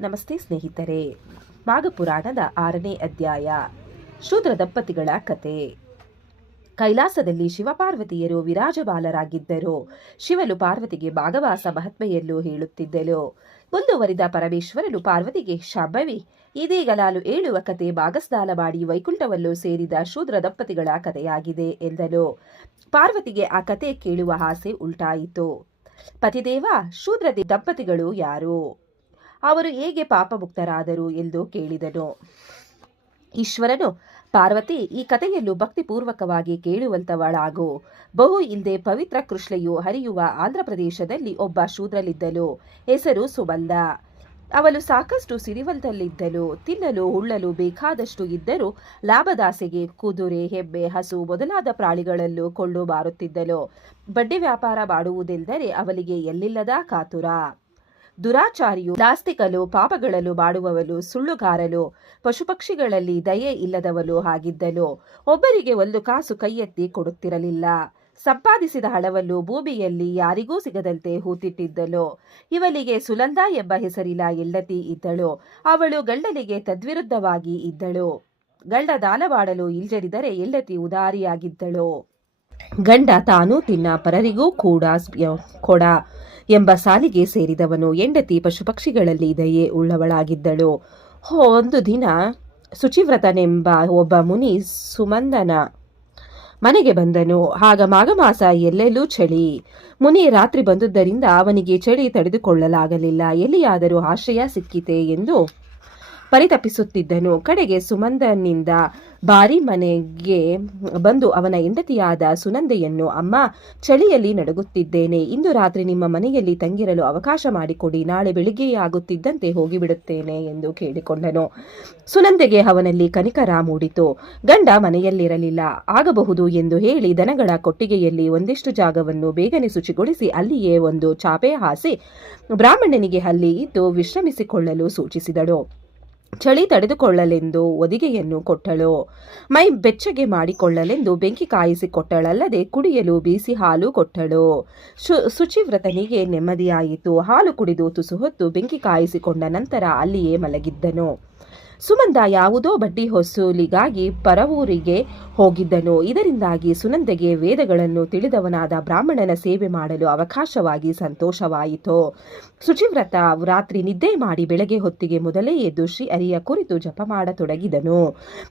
ನಮಸ್ತೆ ಸ್ನೇಹಿತರೆ. ಮಾಘಪುರಾಣದ 6ನೇ ಅಧ್ಯಾಯ. ಶೂದ್ರ ದಂಪತಿಗಳ ಕತೆ. ಕೈಲಾಸದಲ್ಲಿ ಶಿವಪಾರ್ವತಿಯರು ವಿರಾಜಮಾನರಾಗಿದ್ದರು. ಶಿವನು ಪಾರ್ವತಿಗೆ ಮಾಘಮಾಸ ಮಹಾತ್ಮೆಯನ್ನು ಹೇಳುತ್ತಿದ್ದನು. ಮುಂದುವರಿದ ಪರಮೇಶ್ವರನು ಪಾರ್ವತಿಗೆ, ಶಾಂಭವಿ, ಇದೀಗ ನಾನು ಹೇಳುವ ಕತೆ ಮಾಘಸ್ನಾನ ಮಾಡಿ ವೈಕುಂಠವನ್ನು ಸೇರಿದ ಶೂದ್ರ ದಂಪತಿಗಳ ಕಥೆಯಾಗಿದೆ ಎಂದನು. ಪಾರ್ವತಿಗೆ ಆ ಕತೆ ಕೇಳುವ ಆಸೆ ಉಂಟಾಯಿತು. ಪತಿದೇವ, ಶೂದ್ರ ದಂಪತಿಗಳು ಯಾರು? ಅವರು ಹೇಗೆ ಪಾಪಮುಕ್ತರಾದರು ಎಂದು ಕೇಳಿದನು. ಈಶ್ವರನು, ಪಾರ್ವತಿ, ಈ ಕಥೆಯನ್ನು ಭಕ್ತಿಪೂರ್ವಕವಾಗಿ ಕೇಳುವಂತವಳಾಗು. ಬಹು ಹಿಂದೆ ಪವಿತ್ರ ಕೃಷ್ಣೆಯು ಹರಿಯುವ ಆಂಧ್ರಪ್ರದೇಶದಲ್ಲಿ ಒಬ್ಬ ಶೂದ್ರಲಿದ್ದನು. ಹೆಸರು ಸುಮಂದ. ಅವಳು ಸಾಕಷ್ಟು ಸಿರಿವಂತಲಿದ್ದಳು. ತಿನ್ನಲು ಉಳ್ಳಲು ಬೇಕಾದಷ್ಟು ಇದ್ದರೂ ಲಾಭದಾಸೆಗೆ ಕುದುರೆ, ಎಮ್ಮೆ, ಹಸು ಮೊದಲಾದ ಪ್ರಾಣಿಗಳನ್ನು ಕೊಂಡು ಮಾರುತ್ತಿದ್ದಳು. ಬಡ್ಡಿ ವ್ಯಾಪಾರ ಮಾಡುವುದೆಂದರೆ ಅವಳಿಗೆ ಎಲ್ಲಿಲ್ಲದ ಕಾತುರ. ದುರಾಚಾರಿಯು, ನಾಸ್ತಿಕನು, ಪಾಪಗಳನ್ನು ಮಾಡುವವನು, ಸುಳ್ಳುಗಾರನು, ಪಶುಪಕ್ಷಿಗಳಲ್ಲಿ ದಯೆ ಇಲ್ಲದವನು ಆಗಿದ್ದನು. ಒಬ್ಬರಿಗೆ ಒಂದು ಕಾಸು ಕೈಯೆತ್ತಿ ಕೊಡುತ್ತಿರಲಿಲ್ಲ. ಸಂಪಾದಿಸಿದ ಹಣವನ್ನು ಭೂಮಿಯಲ್ಲಿ ಯಾರಿಗೂ ಸಿಗದಂತೆ ಹೂತಿಟ್ಟಿದ್ದನು. ಇವಳಿಗೆ ಸುನಂದ ಎಂಬ ಹೆಸರಿನ ಹೆಂಡತಿ ಇದ್ದಳು. ಅವಳು ಗಂಡನಿಗೆ ತದ್ವಿರುದ್ಧವಾಗಿ ಇದ್ದಳು. ಗಂಡ ದಾನ ಮಾಡಲು ಇಲ್ಜರಿದರೆ ಹೆಂಡತಿ ಉದಾರಿಯಾಗಿದ್ದಳು. ಗಂಡ ತಾನು ತಿನ್ನ ಪರರಿಗೂ ಕೂಡ ಕೊಡ ಎಂಬ ಸಾಲಿಗೆ ಸೇರಿದವನು. ಹೆಂಡತಿ ಪಶುಪಕ್ಷಿಗಳಲ್ಲಿ ದಯೆ ಉಳ್ಳವಳಾಗಿದ್ದಳು. ಒಂದು ದಿನ ಶುಚಿವ್ರತನೆಂಬ ಒಬ್ಬ ಮುನಿ ಸುಮಂದನ ಮನೆಗೆ ಬಂದನು. ಆಗ ಮಾಘಮಾಸ, ಎಲ್ಲೆಲ್ಲೂ ಚಳಿ. ಮುನಿ ರಾತ್ರಿ ಬಂದುದರಿಂದ ಅವನಿಗೆ ಚಳಿ ತಡೆದುಕೊಳ್ಳಲಾಗಲಿಲ್ಲ. ಎಲ್ಲಿಯಾದರೂ ಆಶ್ರಯ ಸಿಕ್ಕಿತೆ ಎಂದು ಪರಿತಪಿಸುತ್ತಿದ್ದನು. ಕಡೆಗೆ ಸುಮಂದನಿಂದ ಬಾರಿ ಮನೆಗೆ ಬಂದು ಅವನ ಹೆಂಡತಿಯಾದ ಸುನಂದೆಯನ್ನು, ಅಮ್ಮ, ಚಳಿಯಲ್ಲಿ ನಡುಗುತ್ತಿದ್ದೇನೆ. ಇಂದು ರಾತ್ರಿ ನಿಮ್ಮ ಮನೆಯಲ್ಲಿ ತಂಗಿರಲು ಅವಕಾಶ ಮಾಡಿಕೊಡಿ. ನಾಳೆ ಬೆಳಿಗ್ಗೆಯಾಗುತ್ತಿದ್ದಂತೆ ಹೋಗಿಬಿಡುತ್ತೇನೆ ಎಂದು ಕೇಳಿಕೊಂಡನು. ಸುನಂದೆಗೆ ಅವನಲ್ಲಿ ಕನಿಕರ ಮೂಡಿತು. ಗಂಡ ಮನೆಯಲ್ಲಿರಲಿಲ್ಲ. ಆಗಬಹುದು ಎಂದು ಹೇಳಿ ದನಗಳ ಕೊಟ್ಟಿಗೆಯಲ್ಲಿ ಒಂದಿಷ್ಟು ಜಾಗವನ್ನು ಬೇಗನೆ ಶುಚಿಗೊಳಿಸಿ ಅಲ್ಲಿಯೇ ಒಂದು ಚಾಪೆ ಹಾಸಿ ಬ್ರಾಹ್ಮಣನಿಗೆ ಅಲ್ಲಿ ಇದ್ದು ವಿಶ್ರಮಿಸಿಕೊಳ್ಳಲು ಸೂಚಿಸಿದಳು. ಚಳಿ ತಡೆದುಕೊಳ್ಳಲೆಂದು ಹೊದಿಗೆಯನ್ನು ಕೊಟ್ಟಳು. ಮೈ ಬೆಚ್ಚಗೆ ಮಾಡಿಕೊಳ್ಳಲೆಂದು ಬೆಂಕಿ ಕಾಯಿಸಿಕೊಟ್ಟಳಲ್ಲದೆ ಕುಡಿಯಲು ಬಿಸಿ ಹಾಲು ಕೊಟ್ಟಳು. ಶುಚಿವ್ರತನಿಗೆ ನೆಮ್ಮದಿಯಾಯಿತು. ಹಾಲು ಕುಡಿದು ತುಸು ಹೊತ್ತು ಬೆಂಕಿ ಕಾಯಿಸಿಕೊಂಡ ನಂತರ ಅಲ್ಲಿಯೇ ಮಲಗಿದ್ದನು. ಸುಮಂದ ಯಾವುದೋ ಬಡ್ಡಿ ಹೊಸೂಲಿಗಾಗಿ ಪರವೂರಿಗೆ ಹೋಗಿದ್ದನು. ಇದರಿಂದಾಗಿ ಸುನಂದೆಗೆ ವೇದಗಳನ್ನು ತಿಳಿದವನಾದ ಬ್ರಾಹ್ಮಣನ ಸೇವೆ ಮಾಡಲು ಅವಕಾಶವಾಗಿ ಸಂತೋಷವಾಯಿತು. ಶುಚಿವ್ರತ ರಾತ್ರಿ ನಿದ್ದೆ ಮಾಡಿ ಬೆಳಗ್ಗೆ ಹೊತ್ತಿಗೆ ಮೊದಲೇ ಎದ್ದು ಶ್ರೀ ಹರಿಯ ಕುರಿತು ಜಪ ಮಾಡತೊಡಗಿದನು.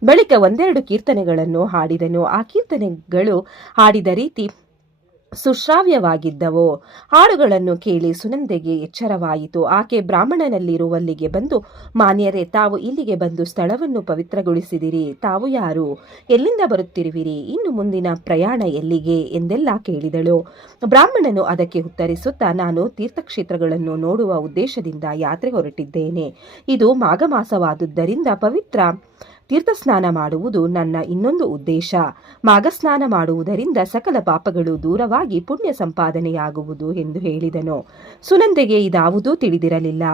ಬಳಿಕ ಒಂದೆರಡು ಕೀರ್ತನೆಗಳನ್ನು ಹಾಡಿದನು. ಆ ಕೀರ್ತನೆಗಳು ಹಾಡಿದ ರೀತಿ ಸುಶ್ರಾವ್ಯವಾಗಿದ್ದವು. ಹಾಡುಗಳನ್ನು ಕೇಳಿ ಸುನಂದೆಗೆ ಎಚ್ಚರವಾಯಿತು. ಆಕೆ ಬ್ರಾಹ್ಮಣನಲ್ಲಿರುವಲ್ಲಿಗೆ ಬಂದು, ಮಾನ್ಯರೇ, ತಾವು ಇಲ್ಲಿಗೆ ಬಂದು ಸ್ಥಳವನ್ನು ಪವಿತ್ರಗೊಳಿಸಿದಿರಿ. ತಾವು ಯಾರು? ಎಲ್ಲಿಂದ ಬರುತ್ತಿರುವಿರಿ? ಇನ್ನು ಮುಂದಿನ ಪ್ರಯಾಣ ಎಲ್ಲಿಗೆ ಎಂದೆಲ್ಲ ಕೇಳಿದಳು. ಬ್ರಾಹ್ಮಣನು ಅದಕ್ಕೆ ಉತ್ತರಿಸುತ್ತಾ, ನಾನು ತೀರ್ಥಕ್ಷೇತ್ರಗಳನ್ನು ನೋಡುವ ಉದ್ದೇಶದಿಂದ ಯಾತ್ರೆ ಹೊರಟಿದ್ದೇನೆ. ಇದು ಮಾಘಮಾಸವಾದುದರಿಂದ ಪವಿತ್ರ ತೀರ್ಥಸ್ನಾನ ಮಾಡುವುದು ನನ್ನ ಇನ್ನೊಂದು ಉದ್ದೇಶ. ಮಾಘಸ್ನಾನ ಮಾಡುವುದರಿಂದ ಸಕಲ ಪಾಪಗಳು ದೂರವಾಗಿ ಪುಣ್ಯ ಸಂಪಾದನೆಯಾಗುವುದು ಎಂದು ಹೇಳಿದನು. ಸುನಂದೆಗೆ ಇದಾವುದೂ ತಿಳಿದಿರಲಿಲ್ಲ.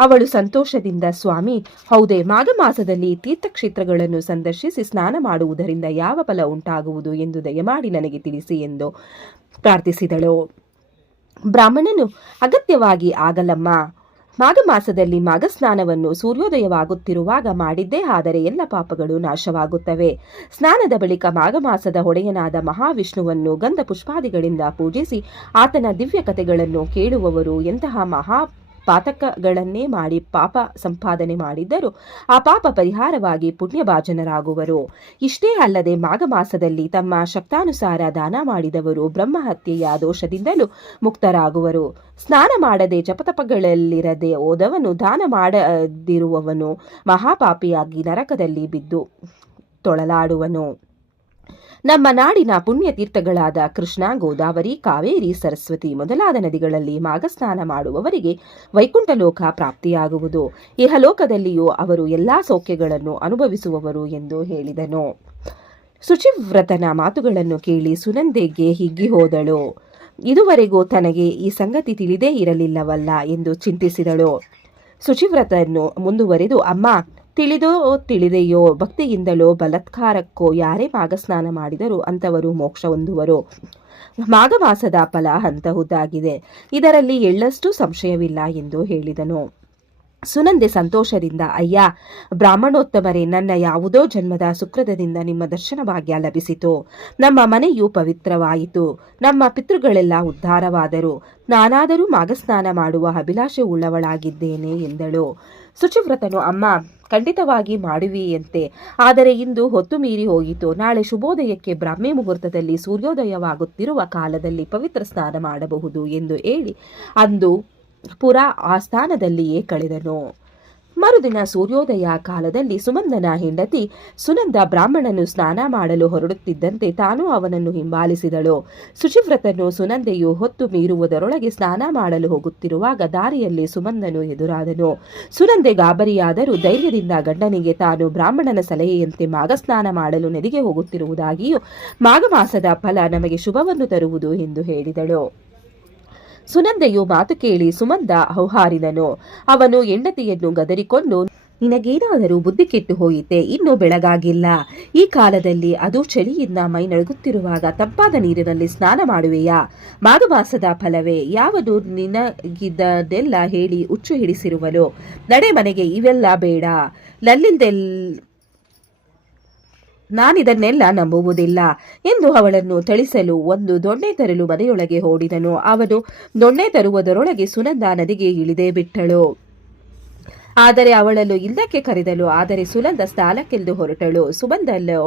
ಅವಳು ಸಂತೋಷದಿಂದ, ಸ್ವಾಮಿ, ಹೌದೇ, ಮಾಘಮಾಸದಲ್ಲಿ ತೀರ್ಥಕ್ಷೇತ್ರಗಳನ್ನು ಸಂದರ್ಶಿಸಿ ಸ್ನಾನ ಮಾಡುವುದರಿಂದ ಯಾವ ಫಲ ಉಂಟಾಗುವುದು ಎಂದು ದಯಮಾಡಿ ನನಗೆ ತಿಳಿಸಿ ಎಂದು ಪ್ರಾರ್ಥಿಸಿದಳು. ಬ್ರಾಹ್ಮಣನು, ಅಗತ್ಯವಾಗಿ ಆಗಲ್ಲಮ್ಮ. ಮಾಘಮಾಸದಲ್ಲಿ ಮಾಘಸ್ನಾನವನ್ನು ಸೂರ್ಯೋದಯವಾಗುತ್ತಿರುವಾಗ ಮಾಡಿದ್ದೇ ಆದರೆ ಎಲ್ಲ ಪಾಪಗಳು ನಾಶವಾಗುತ್ತವೆ. ಸ್ನಾನದ ಬಳಿಕ ಮಾಘಮಾಸದ ಒಡೆಯನಾದ ಮಹಾವಿಷ್ಣುವನ್ನು ಗಂಧ ಪುಷ್ಪಾದಿಗಳಿಂದ ಪೂಜಿಸಿ ಆತನ ದಿವ್ಯ ಕಥೆಗಳನ್ನು ಕೇಳುವವರು ಎಂತಹ ಪಾತಕಗಳನ್ನೇ ಮಾಡಿ ಪಾಪ ಸಂಪಾದನೆ ಮಾಡಿದ್ದರೂ ಆ ಪಾಪ ಪರಿಹಾರವಾಗಿ ಪುಣ್ಯಭಾಜನರಾಗುವರು. ಇಷ್ಟೇ ಅಲ್ಲದೆ ಮಾಘಮಾಸದಲ್ಲಿ ತಮ್ಮ ಶಕ್ತಾನುಸಾರ ದಾನ ಮಾಡಿದವರು ಬ್ರಹ್ಮಹತ್ಯೆಯ ದೋಷದಿಂದಲೂ ಮುಕ್ತರಾಗುವರು. ಸ್ನಾನ ಮಾಡದೆ ಜಪತಪಗಳಲ್ಲಿರದೆ ಹೋದವನು, ದಾನ ಮಾಡದಿರುವವನು ಮಹಾಪಾಪಿಯಾಗಿ ನರಕದಲ್ಲಿ ಬಿದ್ದು ತೊಳಲಾಡುವನು. ನಮ್ಮ ನಾಡಿನ ಪುಣ್ಯತೀರ್ಥಗಳಾದ ಕೃಷ್ಣ, ಗೋದಾವರಿ, ಕಾವೇರಿ, ಸರಸ್ವತಿ ಮೊದಲಾದ ನದಿಗಳಲ್ಲಿ ಮಾಘಸ್ನಾನ ಮಾಡುವವರಿಗೆ ವೈಕುಂಠ ಲೋಕ ಪ್ರಾಪ್ತಿಯಾಗುವುದು. ಇಹಲೋಕದಲ್ಲಿಯೂ ಅವರು ಎಲ್ಲಾ ಸೌಖ್ಯಗಳನ್ನು ಅನುಭವಿಸುವವರು ಎಂದು ಹೇಳಿದನು. ಶುಚಿವ್ರತನ ಮಾತುಗಳನ್ನು ಕೇಳಿ ಸುನಂದೆಗೆ ಹಿಗ್ಗಿ ಹೋದಳು. ಇದುವರೆಗೂ ತನಗೆ ಈ ಸಂಗತಿ ತಿಳಿದೇ ಇರಲಿಲ್ಲವಲ್ಲ ಎಂದು ಚಿಂತಿಸಿದಳು. ಶುಚಿವ್ರತನ್ನು ಮುಂದುವರೆದು, ಅಮ್ಮ, ತಿಳಿದೋ ತಿಳಿದೆಯೋ ಭಕ್ತಿಯಿಂದಲೋ ಬಲಾತ್ಕಾರಕ್ಕೋ ಯಾರೇ ಮಾಘಸ್ನಾನ ಮಾಡಿದರೂ ಅಂಥವರು ಮೋಕ್ಷ ಹೊಂದುವರು. ಮಾಘಮಾಸದ ಫಲ ಅಂತಹುದಾಗಿದೆ. ಇದರಲ್ಲಿ ಎಳ್ಳಷ್ಟು ಸಂಶಯವಿಲ್ಲ ಎಂದು ಹೇಳಿದನು. ಸುನಂದೆ ಸಂತೋಷದಿಂದ, ಅಯ್ಯ ಬ್ರಾಹ್ಮಣೋತ್ತಮರೇ, ನನ್ನ ಯಾವುದೋ ಜನ್ಮದ ಸುಕೃತದಿಂದ ನಿಮ್ಮ ದರ್ಶನ ಭಾಗ್ಯ ಲಭಿಸಿತು. ನಮ್ಮ ಮನೆಯು ಪವಿತ್ರವಾಯಿತು. ನಮ್ಮ ಪಿತೃಗಳೆಲ್ಲ ಉದ್ಧಾರವಾದರು. ನಾನಾದರೂ ಮಾಘಸ್ನಾನ ಮಾಡುವ ಅಭಿಲಾಷೆ ಉಳ್ಳವಳಾಗಿದ್ದೇನೆ ಎಂದಳು. ಶುಚಿವ್ರತನು, ಅಮ್ಮ ಖಂಡಿತವಾಗಿ ಮಾಡುವಿಯಂತೆ, ಆದರೆ ಇಂದು ಹೊತ್ತು ಮೀರಿ ಹೋಯಿತು. ನಾಳೆ ಶುಭೋದಯಕ್ಕೆ ಬ್ರಾಹ್ಮಿ ಮುಹೂರ್ತದಲ್ಲಿ ಸೂರ್ಯೋದಯವಾಗುತ್ತಿರುವ ಕಾಲದಲ್ಲಿ ಪವಿತ್ರ ಸ್ನಾನ ಮಾಡಬಹುದು ಎಂದು ಹೇಳಿ ಅಂದು ಪುರ ಆ ಸ್ಥಾನದಲ್ಲಿಯೇ ಕಳೆದನು. ಮರುದಿನ ಸೂರ್ಯೋದಯ ಕಾಲದಲ್ಲಿ ಸುಮಂದನ ಹೆಂಡತಿ ಸುನಂದ ಬ್ರಾಹ್ಮಣನು ಸ್ನಾನ ಮಾಡಲು ಹೊರಡುತ್ತಿದ್ದಂತೆ ತಾನು ಅವನನ್ನು ಹಿಂಬಾಲಿಸಿದಳು. ಶುಚಿವ್ರತನು ಸುನಂದೆಯು ಹೊತ್ತು ಮೀರುವುದರೊಳಗೆ ಸ್ನಾನ ಮಾಡಲು ಹೋಗುತ್ತಿರುವಾಗ ದಾರಿಯಲ್ಲಿ ಸುಮಂದನು ಎದುರಾದನು. ಸುನಂದೆ ಗಾಬರಿಯಾದರೂ ಧೈರ್ಯದಿಂದ ಗಂಡನಿಗೆ ತಾನು ಬ್ರಾಹ್ಮಣನ ಸಲಹೆಯಂತೆ ಮಾಘಸ್ನಾನ ಮಾಡಲು ನದಿಗೆ ಹೋಗುತ್ತಿರುವುದಾಗಿಯೂ ಮಾಘ ಮಾಸದ ಫಲ ನಮಗೆ ಶುಭವನ್ನು ತರುವುದು ಎಂದು ಹೇಳಿದಳು. ಸುನಂದೆಯು ಮಾತು ಕೇಳಿ ಸುಮಂದ ಹೌಹಾರಿದನು. ಅವನು ಹೆಂಡತಿಯನ್ನು ಗದರಿಕೊಂಡು, ನಿನಗೇನಾದರೂ ಬುದ್ಧಿ ಕೆಟ್ಟು ಹೋಯಿತೆ? ಇನ್ನೂ ಬೆಳಗಾಗಿಲ್ಲ. ಈ ಕಾಲದಲ್ಲಿ ಅದು ಚಳಿಯಿಂದ ಮೈ ನಡುಗುತ್ತಿರುವಾಗ ತಂಪಾದ ನೀರಿನಲ್ಲಿ ಸ್ನಾನ ಮಾಡುವೆಯಾ? ಮಾಘ ಮಾಸದ ಫಲವೇ ಯಾವನು ನಿನಗಿದ್ದನ್ನೆಲ್ಲ ಹೇಳಿ ಹುಚ್ಚು ಹಿಡಿಸಿರುವನು? ನಡೆ ಮನೆಗೆ, ಇವೆಲ್ಲ ಬೇಡ. ನಾನಿದನ್ನೆಲ್ಲ ನಂಬುವುದಿಲ್ಲ ಎಂದು ಅವಳನ್ನು ಥಳಿಸಲು ಒಂದು ದೊಣ್ಣೆ ತರಲು ಮನೆಯೊಳಗೆ ಓಡಿದನು. ಅವನು ದೊಣ್ಣೆ ತರುವುದರೊಳಗೆ ಸುನಂದ ನದಿಗೆ ಇಳಿದೇ ಬಿಟ್ಟಳು. ಆದರೆ ಅವಳನ್ನು ಇಲ್ಲಕ್ಕೆ ಕರೆದಳು. ಆದರೆ ಸುನಂದ ಸ್ನಾನಕ್ಕೆಂದು ಹೊರಟಳು. ಸುಮಂದಲ್ಲೋ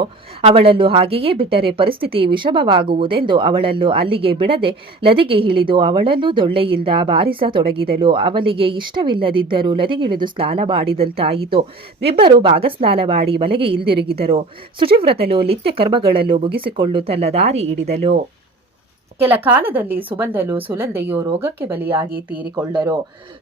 ಅವಳನ್ನು ಹಾಗೆಯೇ ಬಿಟ್ಟರೆ ಪರಿಸ್ಥಿತಿ ವಿಷಮವಾಗುವುದೆಂದು ಅವಳನ್ನು ಅಲ್ಲಿಗೆ ಬಿಡದೆ ನದಿಗೆ ಇಳಿದು ಅವಳನ್ನು ದೊಣ್ಣೆಯಿಂದ ಬಾರಿಸತೊಡಗಿದಳು. ಅವಳಿಗೆ ಇಷ್ಟವಿಲ್ಲದಿದ್ದರೂ ನದಿಗಿಳಿದು ಸ್ನಾನ ಮಾಡಿದಂತಾಯಿತು. ಇಬ್ಬರು ಭಾಗಸ್ನಾನ ಮಾಡಿ ಮನೆಗೆ ಹಿಂದಿರುಗಿದರು. ಶುಚಿವ್ರತನು ನಿತ್ಯ ಕರ್ಮಗಳನ್ನು ಮುಗಿಸಿಕೊಂಡು ತನ್ನ ದಾರಿ ಹಿಡಿದಳು. ಕೆಲ ಕಾಲದಲ್ಲಿ ಸುಮಂದಲು ಸುನಂದೆಯು ರೋಗಕ್ಕೆ ಬಲಿಯಾಗಿ ತೀರಿಕೊಂಡರು.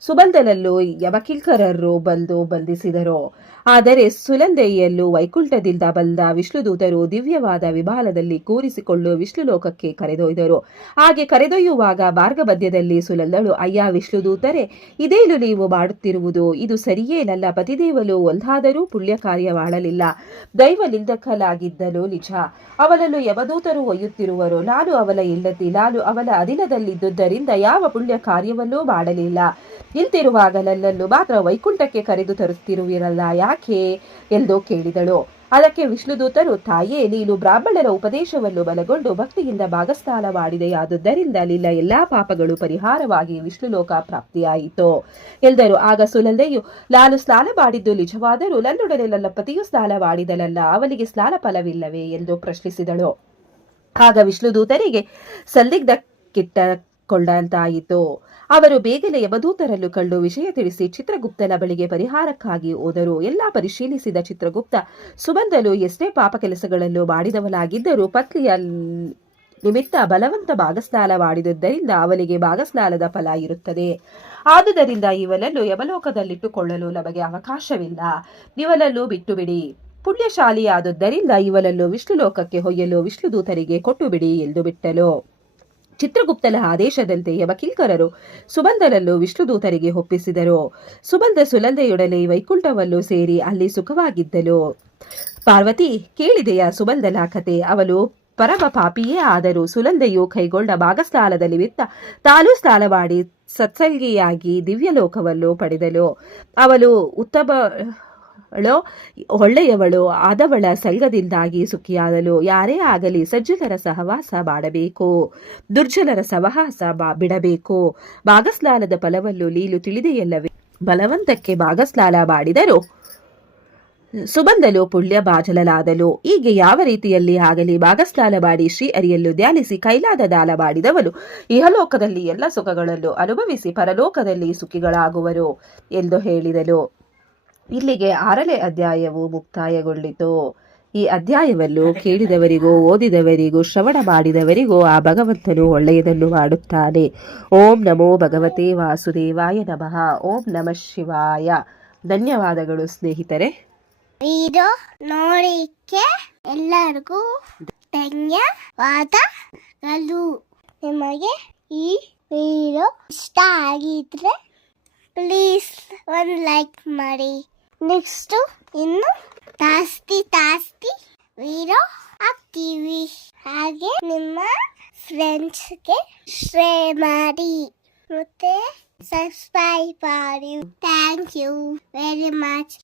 ಸುಮಂದನಲ್ಲೂ ಯಮಕಿಂಕರರು ಬಂದು ಬಂಧಿಸಿದರು. ಆದರೆ ಸುನಂದೆಯಲ್ಲೂ ವೈಕುಂಠದಿಂದ ಬಂದ ವಿಷ್ಣುದೂತರು ದಿವ್ಯವಾದ ವಿಮಾನದಲ್ಲಿ ಕೂರಿಸಿಕೊಂಡು ವಿಷ್ಣುಲೋಕಕ್ಕೆ ಕರೆದೊಯ್ದರು. ಹಾಗೆ ಕರೆದೊಯ್ಯುವಾಗ ಮಾರ್ಗ ಮಧ್ಯದಲ್ಲಿ ಸುನಂದಳು, ಅಯ್ಯ ವಿಷ್ಣುದೂತರೇ, ಇದೇನು ನೀವು ಮಾಡುತ್ತಿರುವುದು? ಇದು ಸರಿಯೇ? ನನ್ನ ಪತಿದೇವನು ಒಂದಾದರೂ ಪುಣ್ಯ ಕಾರ್ಯ ಮಾಡಲಿಲ್ಲ. ದೈವ ನಿಂದಕಲಾಗಿದ್ದನು ನಿಜ. ಅವನನ್ನು ಯಮದೂತರು ಒಯ್ಯುತ್ತಿರುವರು. ನಾನು ಅವನ ಹೆಂಡತಿ. ನಾನು ಅವನ ಅಧೀನದಲ್ಲಿದ್ದುದರಿಂದ ಯಾವ ಪುಣ್ಯ ಕಾರ್ಯವನ್ನೂ ಮಾಡಲಿಲ್ಲ. ನಿಂತಿರುವಾಗ ನನ್ನನ್ನು ಮಾತ್ರ ವೈಕುಂಠಕ್ಕೆ ಕರೆದು ತರುತ್ತಿರುವಿರಲ್ಲ, ಯಾಕೆ ಎಂದು ಕೇಳಿದಳು. ಅದಕ್ಕೆ ವಿಷ್ಣುದೂತರು, ತಾಯೇ, ನೀನು ಬ್ರಾಹ್ಮಣರ ಉಪದೇಶವನ್ನು ಬಲಗೊಂಡು ಭಕ್ತಿಯಿಂದ ಭಾಗಸ್ನಾನ ಮಾಡಿದೆಯಾದುದರಿಂದ ನಿನ್ನ ಎಲ್ಲಾ ಪಾಪಗಳು ಪರಿಹಾರವಾಗಿ ವಿಷ್ಣುಲೋಕ ಪ್ರಾಪ್ತಿಯಾಯಿತು ಎಂದರು. ಆಗ ಸುನಂದೆಯು, ನಾನು ಸ್ನಾನ ಮಾಡಿದ್ದು ನಿಜವಾದರೂ ನನ್ನೊಡನೆ ನನ್ನ ಪತಿಯು ಸ್ನಾನ ಮಾಡಿದನಲ್ಲ, ಅವನಿಗೆ ಸ್ನಾನ ಫಲವಿಲ್ಲವೇ ಎಂದು ಪ್ರಶ್ನಿಸಿದಳು. ಆಗ ವಿಷ್ಣುದೂತರಿಗೆ ಸಂದಿಗ್ಧ ಕಿಟ್ಟಕೊಂಡಂತಾಯಿತು. ಅವರು ಬೇಗನೆ ಯಮದೂತರನ್ನು ಕಂಡು ವಿಷಯ ತಿಳಿಸಿ ಚಿತ್ರಗುಪ್ತನ ಬಳಿಗೆ ಪರಿಹಾರಕ್ಕಾಗಿ ಹೋದರು. ಎಲ್ಲ ಪರಿಶೀಲಿಸಿದ ಚಿತ್ರಗುಪ್ತ, ಸುಮಂದನು ಎಷ್ಟೇ ಪಾಪ ಕೆಲಸಗಳನ್ನು ಮಾಡಿದವನಾಗಿದ್ದರೂ ಪತ್ನಿಯ ನಿಮಿತ್ತ ಬಲವಂತ ಭಾಗಸ್ನಾನ ಮಾಡಿದುದರಿಂದ ಅವನಿಗೆ ಭಾಗಸ್ನಾನದ ಫಲ ಇರುತ್ತದೆ. ಆದುದರಿಂದ ಇವನನ್ನು ಯಮಲೋಕದಲ್ಲಿಟ್ಟುಕೊಳ್ಳಲು ನಮಗೆ ಅವಕಾಶವಿಲ್ಲ. ಇವನನ್ನು ಬಿಟ್ಟು ಬಿಡಿ. ಪುಣ್ಯಶಾಲಿಯಾದುದರಿಂದ ಇವನನ್ನು ವಿಷ್ಣುಲೋಕಕ್ಕೆ ಹೊಯ್ಯಲು ವಿಷ್ಣುದೂತರಿಗೆ ಕೊಟ್ಟು ಬಿಡಿ ಎಂದು ಬಿಟ್ಟಲು. ಚಿತ್ರಗುಪ್ತನ ಆದೇಶದಂತೆ ಯಮಕಿಂಕರರು ಸುಮಂದನನ್ನು ವಿಷ್ಣುದೂತರಿಗೆ ಒಪ್ಪಿಸಿದರು. ಸುಮಂದ ಸುನಂದೆಯೊಡನೆ ವೈಕುಂಠವನ್ನು ಸೇರಿ ಅಲ್ಲಿ ಸುಖವಾಗಿದ್ದಳು. ಪಾರ್ವತಿ, ಕೇಳಿದೆಯಾ ಸುಮಂದನ ಕತೆ? ಅವನು ಪರಮ ಪಾಪಿಯೇ ಆದರೂ ಸುನಂದೆಯು ಕೈಗೊಂಡ ಭಾಗಸ್ನಾನದ ನಿಮಿತ್ತ ತಾನೂ ಸ್ನಾನ ಮಾಡಿ ಸತ್ಸಂಗಿಯಾಗಿ ದಿವ್ಯಲೋಕವನ್ನು ಪಡೆದಳು. ಅವಳು ಒಳ್ಳೆಯವಳು ಆದವಳ ಸಂಘದಿಂದಾಗಿ ಸುಖಿಯಾದಳು. ಯಾರೇ ಆಗಲಿ ಸಜ್ಜನರ ಸಹವಾಸ ಮಾಡಬೇಕು, ದುರ್ಜನರ ಸಹವಾಸ ಬಿಡಬೇಕು. ಭಾಗಸ್ನಾನದ ಫಲವನ್ನು ನೀನು ತಿಳಿದೆಯಲ್ಲವೇ? ಬಲವಂತಕ್ಕೆ ಭಾಗಸ್ನಾನ ಮಾಡಿದರು ಸುಮಂದಲು ಪುಣ್ಯ ಭಾಜನಲಾದಲು. ಹೀಗೆ ಯಾವ ರೀತಿಯಲ್ಲಿ ಆಗಲಿ ಭಾಗಸ್ನಾನ ಮಾಡಿ ಶ್ರೀ ಹರಿಯನ್ನು ಧ್ಯಾನಿಸಿ ಕೈಲಾದ ದಾನ ಮಾಡಿದವನು ಇಹಲೋಕದಲ್ಲಿ ಎಲ್ಲ ಸುಖಗಳನ್ನು ಅನುಭವಿಸಿ ಪರಲೋಕದಲ್ಲಿ ಸುಖಿಗಳಾಗುವರು ಎಂದು ಹೇಳಿದನು. ಇಲ್ಲಿಗೆ 6ನೇ ಅಧ್ಯಾಯವು ಮುಕ್ತಾಯಗೊಂಡಿತು. ಈ ಅಧ್ಯಾಯವನ್ನು ಕೇಳಿದವರಿಗೂ ಓದಿದವರಿಗೂ ಶ್ರವಣ ಮಾಡಿದವರಿಗೂ ಆ ಭಗವಂತನು ಒಳ್ಳೆಯದನ್ನು ಮಾಡುತ್ತಾನೆ. ಓಂ ನಮೋ ಭಗವತೆ ವಾಸುದೇವಾಯ ನಮಃ. ಓಂ ನಮಃ ಶಿವಾಯ. ಧನ್ಯವಾದಗಳು ಸ್ನೇಹಿತರೆ. ವಿಡಿಯೋ ನೋಡಿಕ್ಕೆ ಎಲ್ಲರಿಗೂ ಧನ್ಯವಾದಗಳು. ನಿಮಗೆ ಈ ವಿಡಿಯೋ ಇಷ್ಟ ಆಗಿದ್ರೆ ಪ್ಲೀಸ್ ಒಂದು ಲೈಕ್ ಮಾಡಿ. ನೆಕ್ಸ್ಟ್ ಇನ್ನು ಜಾಸ್ತಿ ವಿಡಿಯೋ ಹಾಕ್ತೀವಿ. ಹಾಗೆ ನಿಮ್ಮ ಫ್ರೆಂಡ್ಸ್ಗೆ ಶೇರ್ ಮಾಡಿ. ಮತ್ತೆ subscribe for you. Thank you very much.